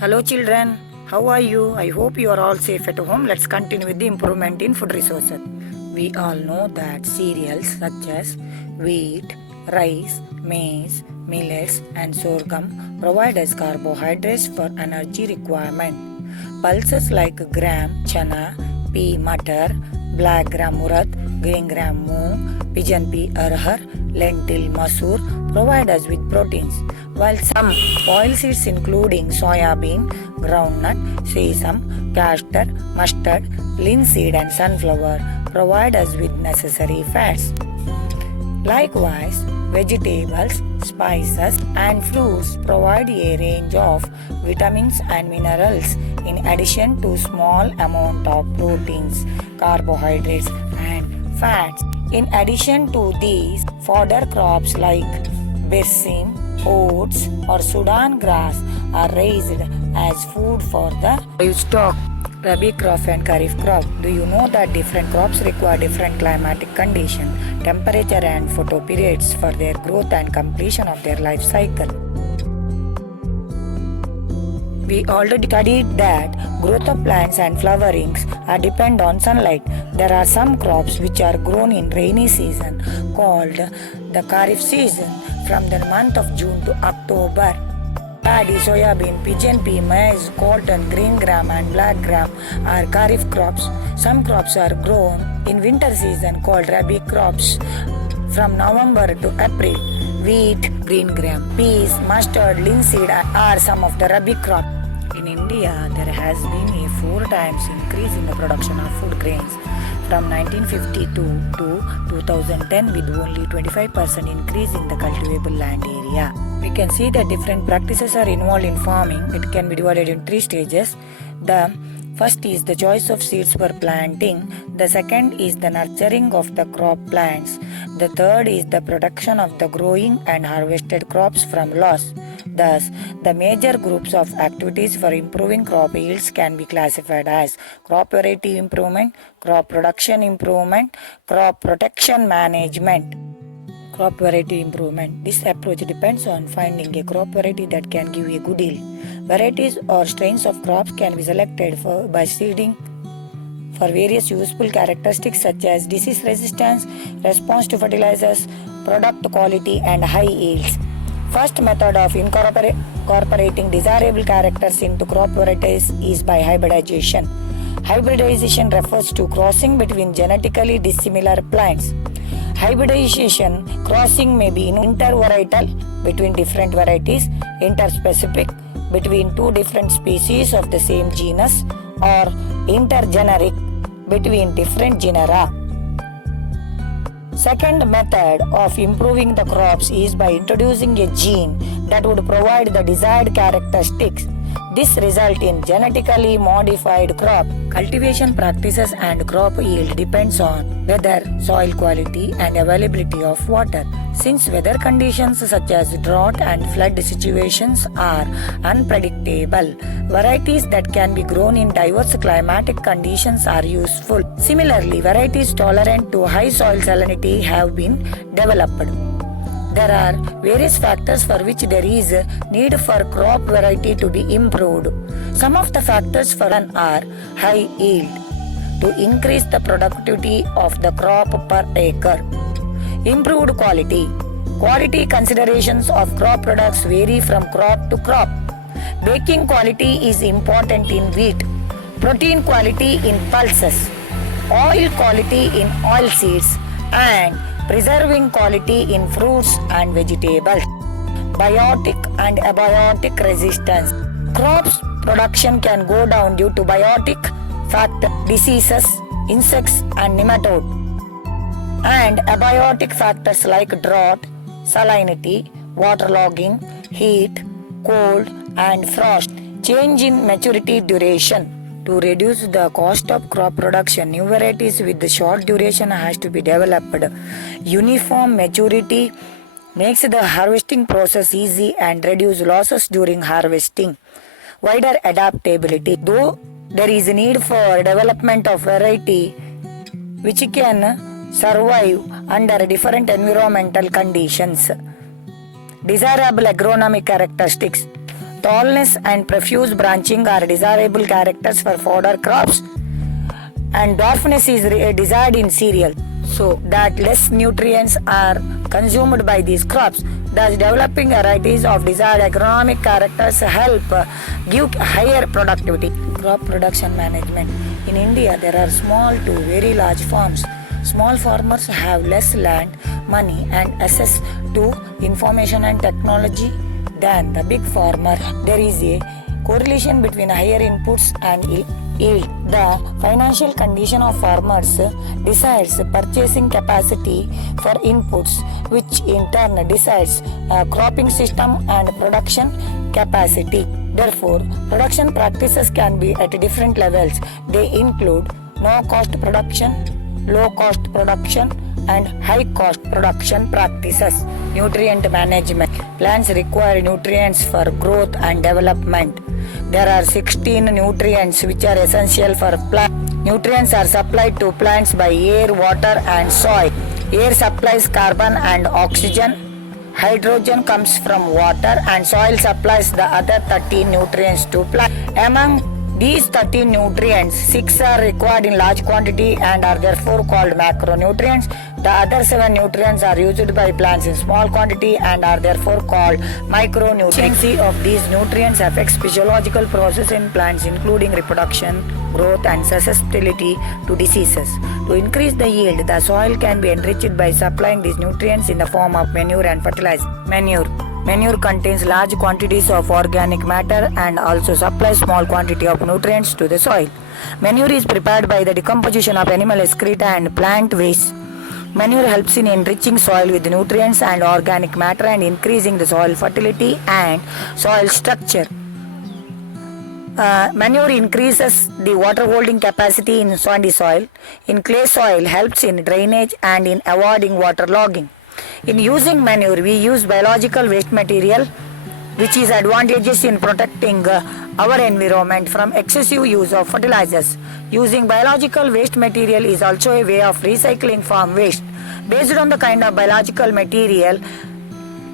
Hello children, how are you? I hope you are all safe at home. Let's continue with the improvement in food resources. We all know that cereals such as wheat, rice, maize, millets and sorghum provide us carbohydrates for energy requirement. Pulses like gram, chana, pea, matar, black gram urad, green gram moong, pigeon pea arhar, lentil, masoor provide us with proteins, while some oilseeds including soya bean, groundnut, sesame, castor, mustard, linseed and sunflower provide us with necessary fats. Likewise, vegetables, spices and fruits provide a range of vitamins and minerals in addition to small amount of proteins, carbohydrates and fats. In addition to these, fodder crops like besim, oats or Sudan grass are raised as food for the livestock. Rabi crop and Kharif crop. Do you know that different crops require different climatic conditions, temperature and photo periods for their growth and completion of their life cycle? We already studied that growth of plants and flowerings are depend on sunlight. There are some crops which are grown in rainy season called the Kharif season from the month of June to October. Paddy, soybean, pigeon pea, maize, cotton, green gram and black gram are Kharif crops. Some crops are grown in winter season called Rabi crops from November to April. Wheat, green gram, peas, mustard, linseed are some of the Rabi crops. In India, there has been a 4 times increase in the production of food grains from 1952 to 2010 with only 25% increase in the cultivable land area. We can see that different practices are involved in farming. It can be divided in 3 stages. The first is the choice of seeds for planting. The second is the nurturing of the crop plants. The third is the protection of the growing and harvested crops from loss. Thus, the major groups of activities for improving crop yields can be classified as crop variety improvement, crop production improvement, crop protection management. Crop variety improvement. This approach depends on finding a crop variety that can give a good yield. Varieties or strains of crops can be selected by seeding for various useful characteristics such as disease resistance, response to fertilizers, product quality and high yields. First method of incorporating desirable characters into crop varieties is by hybridization. Hybridization refers to crossing between genetically dissimilar plants. Hybridization crossing may be intervarietal between different varieties, interspecific between 2 different species of the same genus, or intergeneric between different genera. Second method of improving the crops is by introducing a gene that would provide the desired characteristics. This results in genetically modified crop. Cultivation practices and crop yield depends on weather, soil quality and availability of water. Since weather conditions such as drought and flood situations are unpredictable, varieties that can be grown in diverse climatic conditions are useful. Similarly, varieties tolerant to high soil salinity have been developed. There are various factors for which there is need for crop variety to be improved. Some of the factors for one are high yield, to increase the productivity of the crop per acre. Improved quality. Quality considerations of crop products vary from crop to crop. Baking quality is important in wheat. Protein quality in pulses. Oil quality in oilseeds. And preserving quality in fruits and vegetables. Biotic and abiotic resistance. Crops production can go down due to biotic factor diseases, insects and nematode, and abiotic factors like drought, salinity, waterlogging, heat, cold and frost. Change in maturity duration. To reduce the cost of crop production, new varieties with the short duration has to be developed. Uniform maturity makes the harvesting process easy and reduce losses during harvesting. Wider adaptability. Though there is a need for development of variety which can survive under different environmental conditions. Desirable agronomic characteristics. tallness and profuse branching are desirable characters for fodder crops, and dwarfness is desired in cereal, so that less nutrients are consumed by these crops. Thus, developing varieties of desired agronomic characters help give higher productivity. Crop production management. In India, there are small to very large farms. Small farmers have less land, money, and access to information and technology than the big farmer. There is a correlation between higher inputs and yield. The financial condition of farmers decides purchasing capacity for inputs, which in turn decides cropping system and production capacity. Therefore, production practices can be at different levels. They include no-cost production, low-cost production, and high-cost production practices. Nutrient management. Plants require nutrients for growth and development. There are 16 nutrients which are essential for plants. Nutrients are supplied to plants by air, water, and soil. Air supplies carbon and oxygen. Hydrogen comes from water, and soil supplies the other 13 nutrients to plants. Among these 13 nutrients, 6 are required in large quantity and are therefore called macronutrients. The other 7 nutrients are used by plants in small quantity and are therefore called micronutrients. Deficiency of these nutrients affects physiological processes in plants, including reproduction, growth, and susceptibility to diseases. To increase the yield, the soil can be enriched by supplying these nutrients in the form of manure and fertilizer. Manure contains large quantities of organic matter and also supplies small quantity of nutrients to the soil. Manure is prepared by the decomposition of animal excreta and plant waste. Manure helps in enriching soil with nutrients and organic matter and increasing the soil fertility and soil structure. Manure increases the water holding capacity in sandy soil. In clay soil, helps in drainage and in avoiding water logging. In using manure, we use biological waste material, which is advantageous in protecting our environment from excessive use of fertilizers. Using biological waste material is also a way of recycling farm waste. Based on the kind of biological material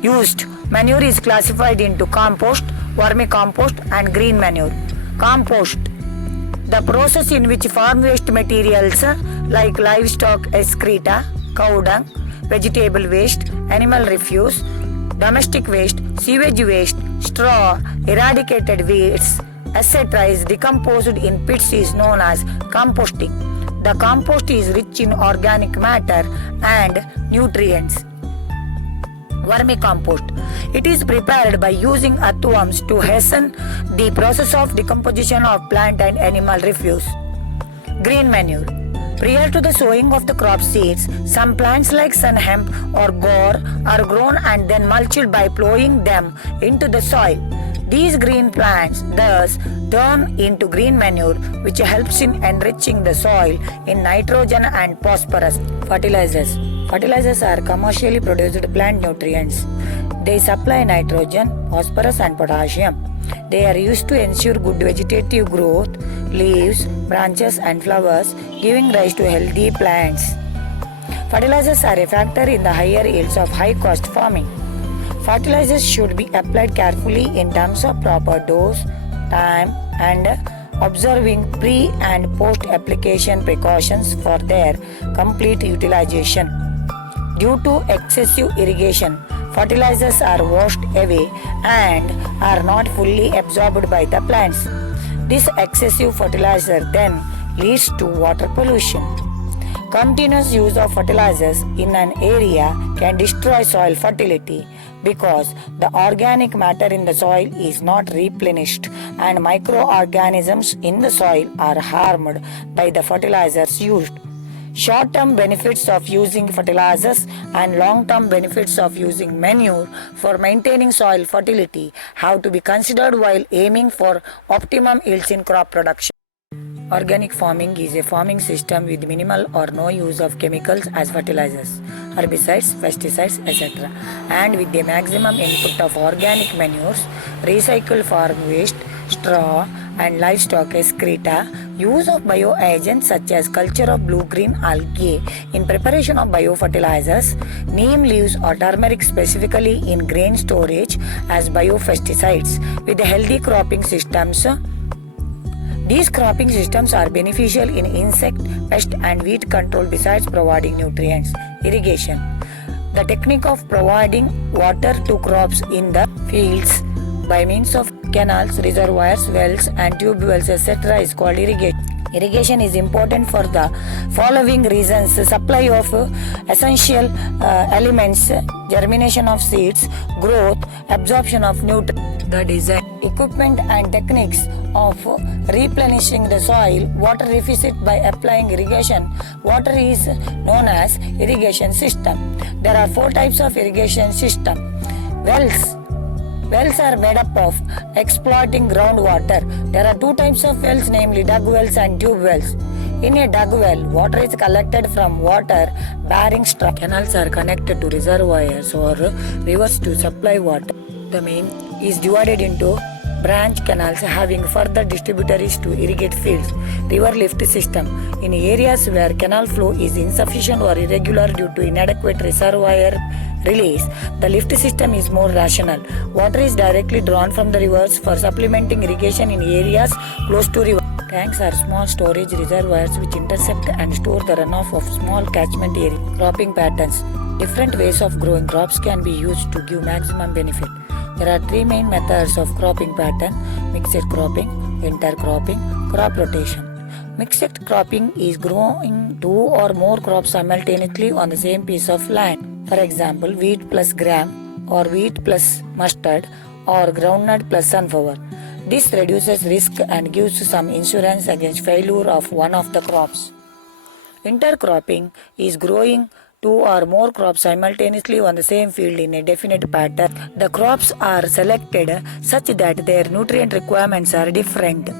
used, manure is classified into compost, vermicompost, and green manure. Compost, the process in which farm waste materials like livestock excreta, cow dung, vegetable waste, animal refuse, domestic waste, sewage waste, straw, eradicated weeds, etc. is decomposed in pits is known as composting. The compost is rich in organic matter and nutrients. Vermicompost. It is prepared by using earthworms to hasten the process of decomposition of plant and animal refuse. Green manure. Prior to the sowing of the crop seeds, some plants like sun hemp or gore are grown and then mulched by plowing them into the soil. These green plants thus turn into green manure, which helps in enriching the soil in nitrogen and phosphorus. Fertilizers. Fertilizers are commercially produced plant nutrients. They supply nitrogen, phosphorus, and potassium. They are used to ensure good vegetative growth, leaves, branches, and flowers, giving rise to healthy plants. Fertilizers are a factor in the higher yields of high-cost farming. Fertilizers should be applied carefully in terms of proper dose, time, and observing pre- and post-application precautions for their complete utilization. Due to excessive irrigation, fertilizers are washed away and are not fully absorbed by the plants. This excessive fertilizer then leads to water pollution. Continuous use of fertilizers in an area can destroy soil fertility because the organic matter in the soil is not replenished and microorganisms in the soil are harmed by the fertilizers used. Short-term benefits of using fertilizers and long-term benefits of using manure for maintaining soil fertility have to be considered while aiming for optimum yields in crop production. Organic farming is a farming system with minimal or no use of chemicals as fertilizers, herbicides, pesticides, etc. and with the maximum input of organic manures, recycled farm waste, straw, and livestock excreta Use of bioagents such as culture of blue-green algae in preparation of biofertilizers, neem leaves or turmeric specifically in grain storage as biopesticides with healthy cropping systems. These cropping systems are beneficial in insect, pest and weed control besides providing nutrients. Irrigation. The technique of providing water to crops in the fields by means of canals, reservoirs, wells and tube wells etc. is called irrigation. Irrigation is important for the following reasons: supply of essential elements, germination of seeds, growth, absorption of nutrients. The design, equipment and techniques of replenishing the soil, water deficit by applying irrigation. Water is known as irrigation system. There are 4 types of irrigation system. Wells are made up of exploiting groundwater. There are 2 types of wells, namely dug wells and tube wells. In a dug well, water is collected from water-bearing structures. Canals are connected to reservoirs or rivers to supply water. The main is divided into branch canals having further distributaries to irrigate fields. River lift system. In areas where canal flow is insufficient or irregular due to inadequate reservoir release, the lift system is more rational. Water is directly drawn from the rivers for supplementing irrigation in areas close to rivers. Tanks are small storage reservoirs which intercept and store the runoff of small catchment area. Cropping patterns. Different ways of growing crops can be used to give maximum benefit. There are 3 main methods of cropping pattern: mixed cropping, intercropping, crop rotation. Mixed cropping is growing 2 or more crops simultaneously on the same piece of land. For example, wheat plus gram or wheat plus mustard or groundnut plus sunflower. This reduces risk and gives some insurance against failure of one of the crops. Intercropping is growing 2 or more crops simultaneously on the same field in a definite pattern. The crops are selected such that their nutrient requirements are different.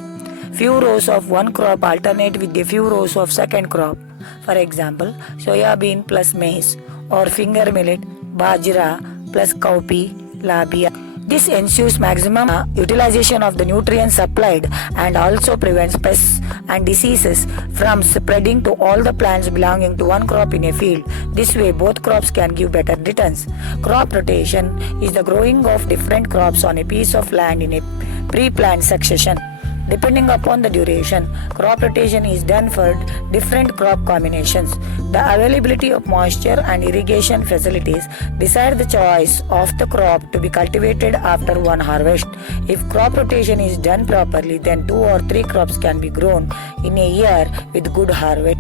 Few rows of one crop alternate with a few rows of second crop. For example, soya bean plus maize or finger millet, bajra plus cowpea, labia. This ensures maximum utilization of the nutrients supplied and also prevents pests and diseases from spreading to all the plants belonging to one crop in a field. This way both crops can give better returns. Crop rotation is the growing of different crops on a piece of land in a pre-planned succession. Depending upon the duration, crop rotation is done for different crop combinations. The availability of moisture and irrigation facilities decide the choice of the crop to be cultivated after one harvest. If crop rotation is done properly, then 2 or 3 crops can be grown in a year with good harvest.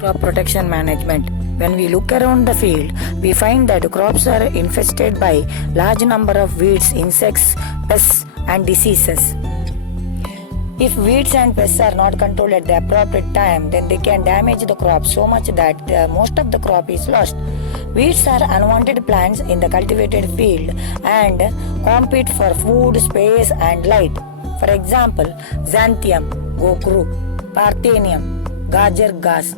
Crop protection management. When we look around the field, we find that crops are infested by large number of weeds, insects, pests and diseases. If weeds and pests are not controlled at the appropriate time, then they can damage the crop so much that most of the crop is lost. Weeds are unwanted plants in the cultivated field and compete for food, space and light. For example, xanthium, gokru, parthenium, gajar grass,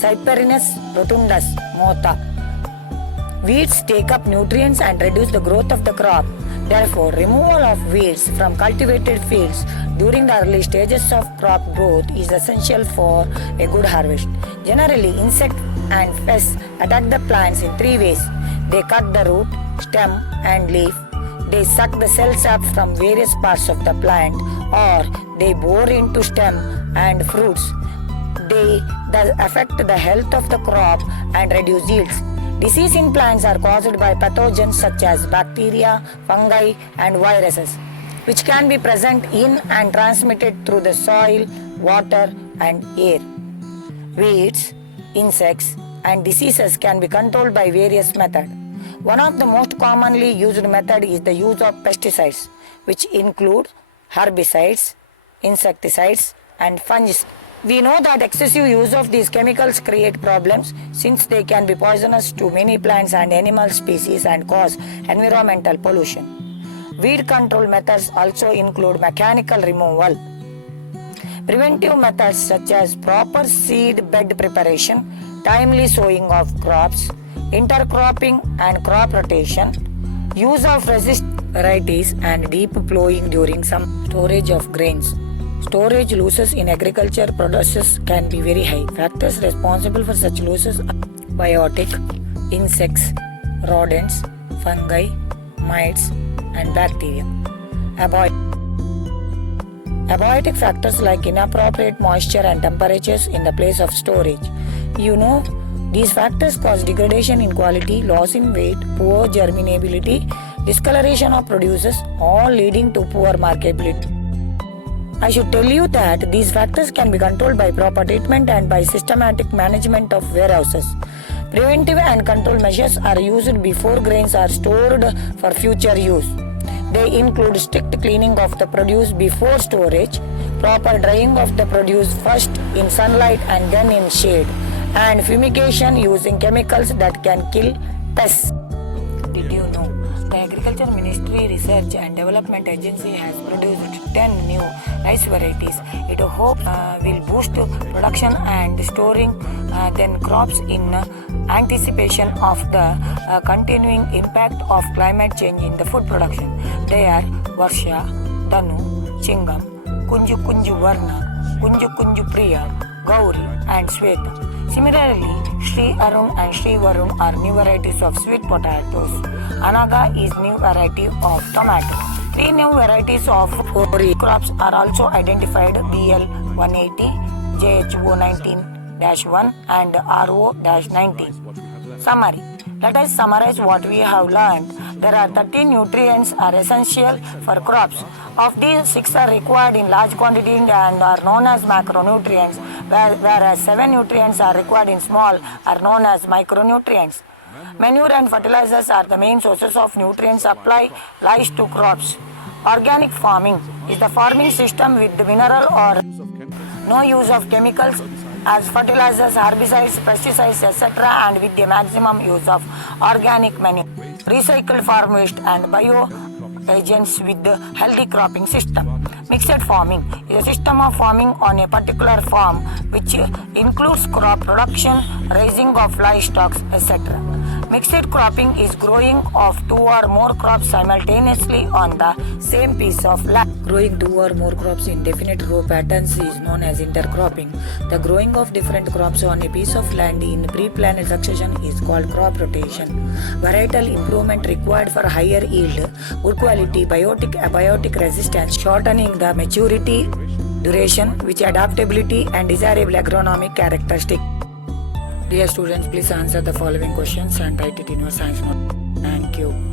Cyperinus rotundus, mota. Weeds take up nutrients and reduce the growth of the crop. Therefore, removal of weeds from cultivated fields during the early stages of crop growth is essential for a good harvest. Generally, insects and pests attack the plants in 3 ways. They cut the root, stem and leaf. They suck the cell sap from various parts of the plant, or they bore into stem and fruits. They thus affect the health of the crop and reduce yields. Disease in plants are caused by pathogens such as bacteria, fungi and viruses, which can be present in and transmitted through the soil, water and air. Weeds, insects and diseases can be controlled by various methods. One of the most commonly used method is the use of pesticides, which include herbicides, insecticides and fungicides. We know that excessive use of these chemicals create problems since they can be poisonous to many plants and animal species and cause environmental pollution. Weed control methods also include mechanical removal. Preventive methods such as proper seed bed preparation, timely sowing of crops, intercropping and crop rotation, use of resist varieties and deep plowing during some storage of grains. Storage losses in agriculture products can be very high. Factors responsible for such losses are biotic, insects, rodents, fungi, mites, and bacteria. Abiotic factors like inappropriate moisture and temperatures in the place of storage. These factors cause degradation in quality, loss in weight, poor germinability, discoloration of produces, all leading to poor marketability. I should tell you that these factors can be controlled by proper treatment and by systematic management of warehouses. Preventive and control measures are used before grains are stored for future use. They include strict cleaning of the produce before storage, proper drying of the produce first in sunlight and then in shade, and fumigation using chemicals that can kill pests. Did you know the Agriculture Ministry Research and Development Agency has produced 10 new rice varieties? It hopes will boost production and storing then crops in anticipation of the continuing impact of climate change in the food production. They are Varsha, Danu, Chingam, Kunju Kunju Varna, Kunju Kunju Priya, Gauri and Sweta. Similarly, Sri Arun and Sri Varun are new varieties of sweet potatoes. Anaga is new variety of tomato. 3 new varieties of ori crops are also identified: BL 180, JHO 19-1 and RO-19. Summary. Let us summarize what we have learned. There are 13 nutrients are essential for crops. Of these, 6 are required in large quantity and are known as macronutrients, whereas 7 nutrients are required in small are known as micronutrients. Manure and fertilizers are the main sources of nutrient supply lies to crops. Organic farming is the farming system with the mineral or no use of chemicals as fertilizers, herbicides, pesticides, etc. and with the maximum use of organic manure, recycled farm waste and bio agents with the healthy cropping system. Mixed farming is a system of farming on a particular farm which includes crop production, raising of livestock, etc. Mixed cropping is growing of 2 or more crops simultaneously on the same piece of land. Growing 2 or more crops in definite row patterns is known as intercropping. The growing of different crops on a piece of land in pre-planned succession is called crop rotation. Varietal improvement required for higher yield, good quality, biotic, abiotic resistance, shortening the maturity duration, which adaptability and desirable agronomic characteristic. Dear students, please answer the following questions and write it in your science note. Thank you.